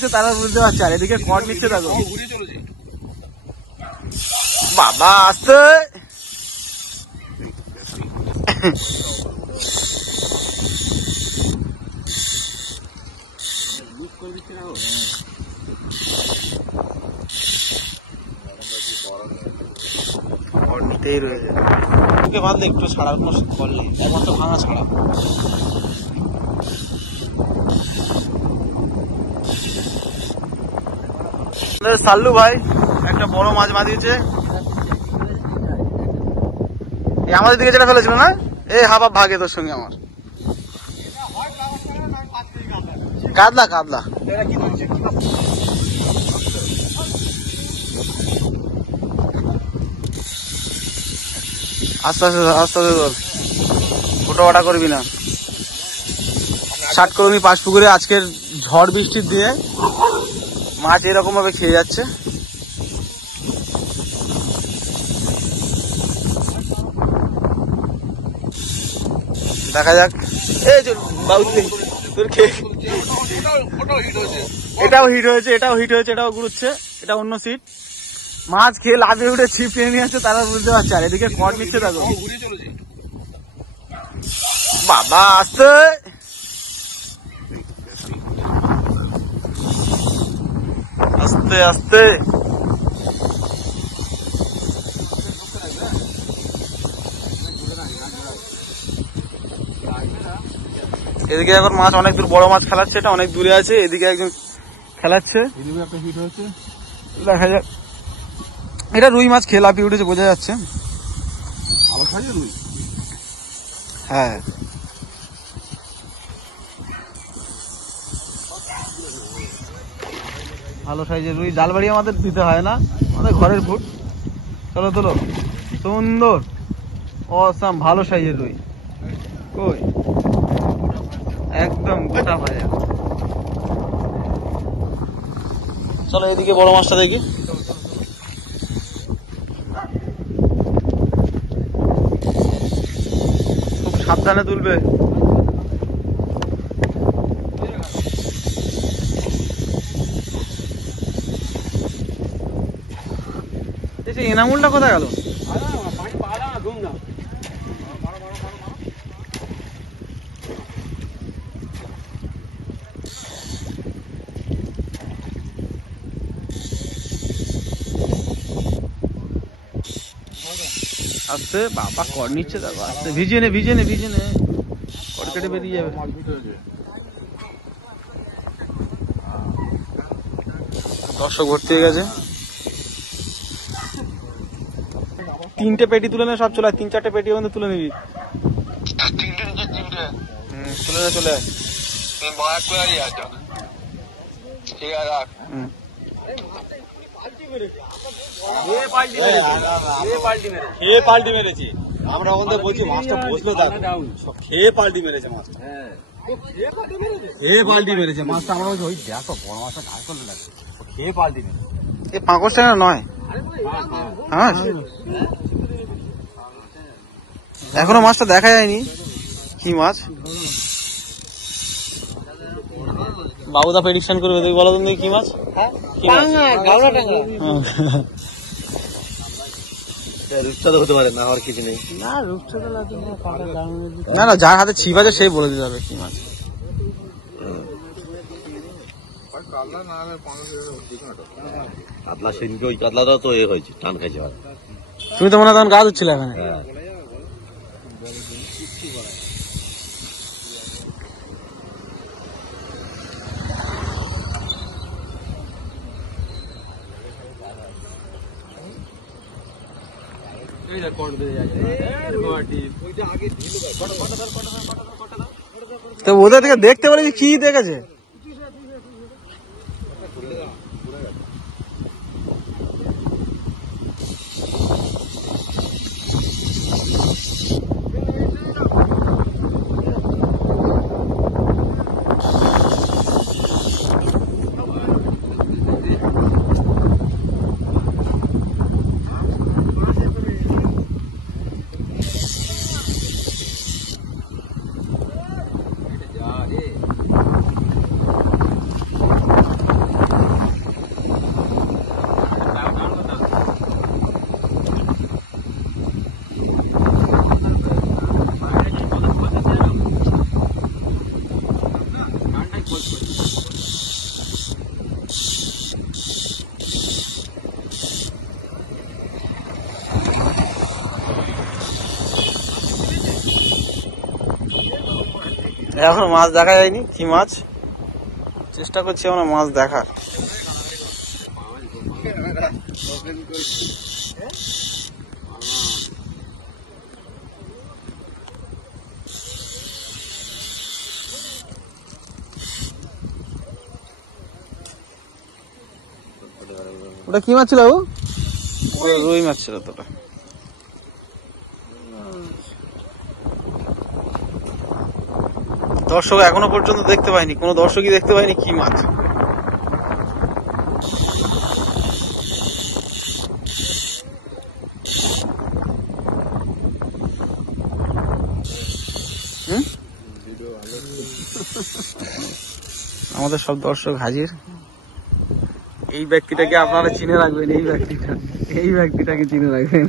তারা বুঝতে পারছে আর এদিকে কট নিচ্ছে দেখো বাবা আসতে নিতেই রয়েছে ওকে বাঁধলে একটু ছাড়ার কোনো ফল নেই এখন তো ভাঙা ছাড়া সাল্লু ভাই একটা বড় মাছ বাঁধিয়েছে আমাদের দিকে যেটা ফেলেছিল না এই হাবাব ভাগে তোর সঙ্গে আমার কাতলা কাতলা আস্তে আস্তে আস্তে আস্তে তোর ফোটো ওটা করবি না ষাট করবি পাঁচ পুকুরে আজকের ঝড় বৃষ্টির দিয়ে মাছ এরকম ভাবে খেয়ে যাচ্ছে দেখা যাক এই তোর এটাও হিট হয়েছে এটাও ঘুরছে এটা অন্য সিট মাছ খেয়ে লাফিয়ে উঠে ছিপ টেনে নিয়ে আসছে তারা বুঝতে পারছে আর এদিকে কট নিচ্ছে দেখো বাবা আসতে আস্তে আস্তে এদিকে এখন মাছ অনেক দূর বড় মাছ খেলাচ্ছে এটা অনেক দূরে আছে এদিকে একজন খেলাচ্ছে দেখা যাক এটা রুই মাছ খেয়ে লাফিয়ে উঠেছে বোঝা যাচ্ছে হ্যাঁ ভালো সাইজের রুই জালবাড়ি আমাদের দিতে হয় না আমাদের ঘরের ফুট চলো তোলো সুন্দর অসাম ভালো সাইজের রুই কই একদম গোটা ভাজা চলো এদিকে বড় মাছটা দেখি খুব সাবধানে তুলবে এনামুলটা কোথায় গেল আস্তে বাবা কর নিচ্ছে দেখো আস্তে ভিজে নে কর কেটে বেরিয়ে যাবে দর্শক ভর্তি হয়ে গেছে তিনটে পেটি তুলে নে সব চলে তিন চারটে পেটি ওখানে তুলে নিবি চলে পাল্টি মেরেছি আমরা ওখানে বলছি মাছটা বসলো খেয়ে পাল্টি মেরেছে মাছটা খেয়ে পাল্টি মেরেছে মাছটা আমরা বলছি ওই দেখো বড় মাছটা ঘাস করলে লাগে খেয়ে পাল্টি মেরেছে এ পাঁকড়টা নয় হ্যাঁ এখনো মাছটা দেখা যায়নি কি মাছ বাবুদা প্রেডিকশন করবে তুমি বলো তুমি কি মাছ রূপচাঁদা হতে পারে না আর কিছু নেই না না যার হাতে ছিপ আছে সেই বলে দিতে হবে কি মাছ কাতলা সেদিনকে ওই কাতলাটা তো এ হয়েছে টান খাইছে তুমি তো মনে হয় তখন গা ধুচ্ছিলে এখানে তো ওদের থেকে দেখতে পারে কি দেখেছে এখন মাছ দেখা যায়নি, কি মাছ চেষ্টা করছি আমরা মাছ দেখার। ওটা কি মাছ ছিল বাবু? রুই মাছ ছিল তো। দর্শক এখনো পর্যন্ত দেখতে পাইনি, কোনো দর্শকই দেখতে পাইনি কি মাছ। আমাদের সব দর্শক হাজির। এই ব্যক্তিটাকে আপনারা চিনে রাখবেন, এই ব্যক্তিটাকে চিনে রাখবেন।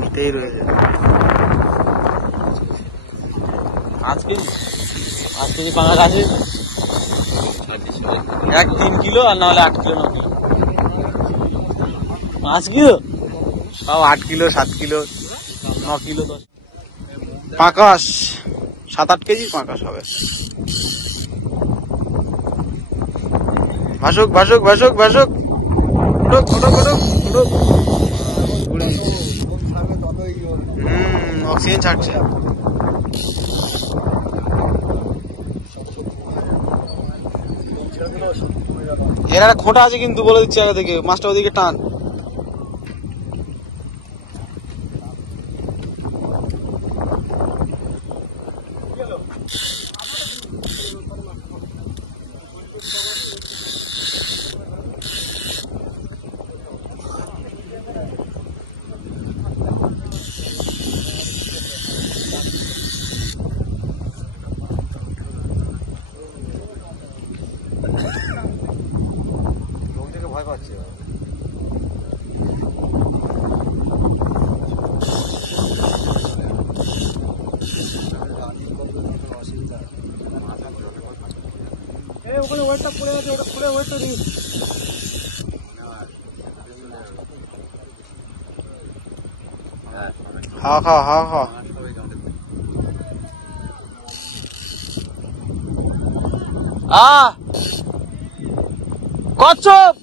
নিতেই রয়েছে। আজকে পাঙাশ আছে 1-3 কিলো, আর নাহলে 8 কিলো 9 কিলো। 5 কিলো তাও 8 কিলো 7 কিলো 9 কিলো 10। পাঙাশ 7-8 কেজি পাঙাশ হবে। ভাসুক ভাসুক ভাসুক ভাসুক, উঠুক উঠুক উঠুক উঠুক। অক্সিজেন ছাড়ছে। এর একটা খোঁটা আছে কিন্তু, বলে দিচ্ছে আগে থেকে, মাছটা ওদিকে টান। ভয় পাচ্ছে। ওখানে ওয়েটটা পড়ে গেছে, ওটা খুলে ওয়েটটা দিই। হাওয়া খাওয়া হাওয়া খাওয়া। কচ্ছপ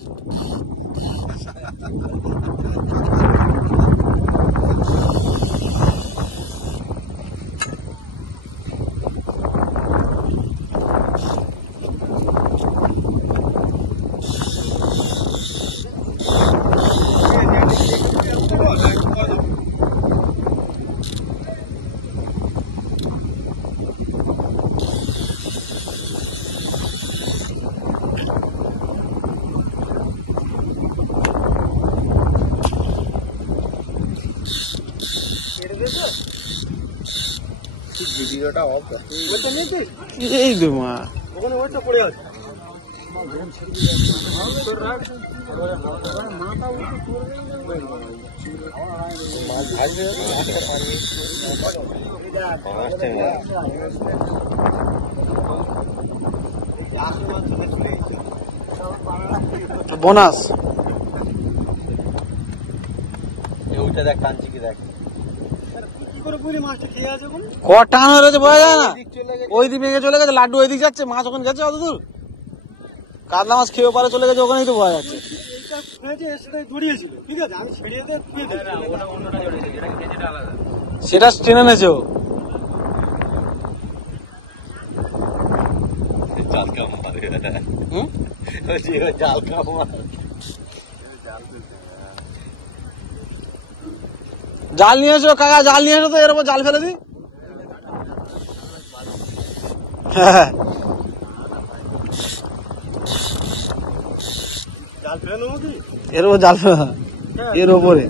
ভিডিওটা অফ কর। এই দে মা, ওখানে ওইটা পড়ে আছে। বোনাস ওইটা দেখ, কাঞ্চি কি দেখ টান হয়েছে, বোঝা যায় না। ওই দিক ভেঙে চলে গেছে, লাড্ডু ওই দিক যাচ্ছে, মাছ ওখানে গেছে অত দূর। কাতলা মাছ খেয়ে পারে চলে গেছে, ওখানেই তো বোঝা যাচ্ছে। সেটা টেনে নেছো। জাল নিয়ে এসো কাকা, জাল নিয়ে এসো তো, এর উপর জাল ফেলে দি। হ্যাঁ এর উপর জাল ফেলে, এর উপরে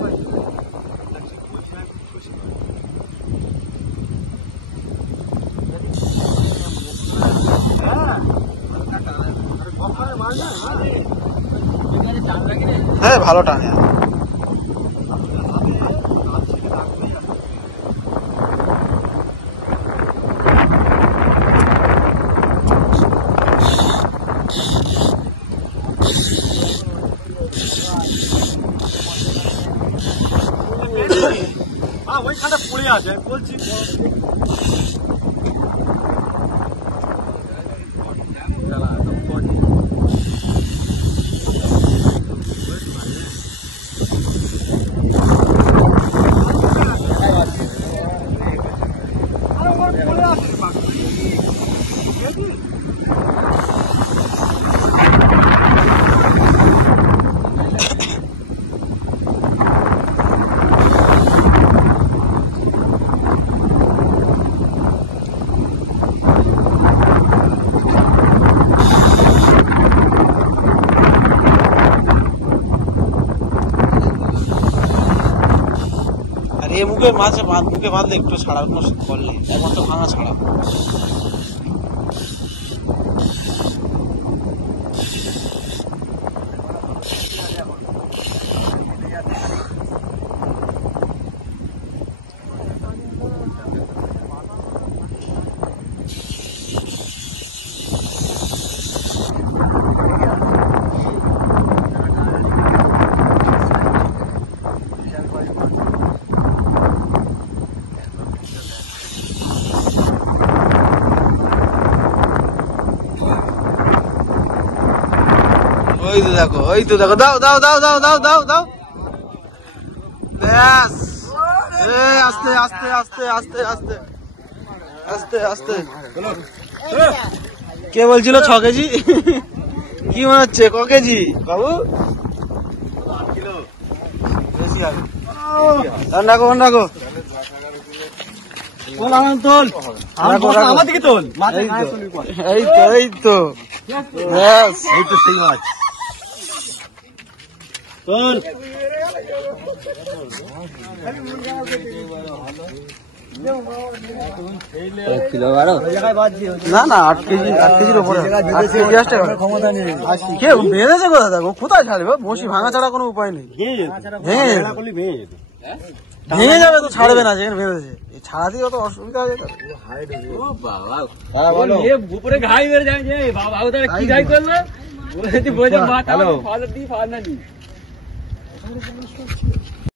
হ্যাঁ ভালো টানে। আছে বলছি আর এ মুখে মাছে মুখে বাঁধলে একটু ছাড়া করলে এখন তো ভাঙা ছাড়া। ওই তো দেখো দাও দাও দাও দাও দাও দাও দাও ব্যাস। আস্তে আস্তে আস্তে আস্তে আস্তে আস্তে আস্তে। কে বলছিল 6 কেজি? কি মনে হচ্ছে ক কেজি বাবু? রাখো রাখো আমার দিকে তোল এই তো এই তো ব্যাস এই তো সেই মাছ না না 8 কেজির উপরে ক্ষমতা নেই। কে বেঁধেছে কোথায়? দেখো কোথায় ছাড়বে, বসি ভাঙা ছাড়া কোনো উপায় নেই। ভেঙে যাবে তো, ছাড়বে না যেখানে বেঁধেছে। ছাড়া দিয়ে অত অসুবিধা হয়ে যাবে। উপরে ঘাই মেরে যায় বাবা, কি ঘাই করলো বলছে মাথা ফাদার দিয়ে ফাদার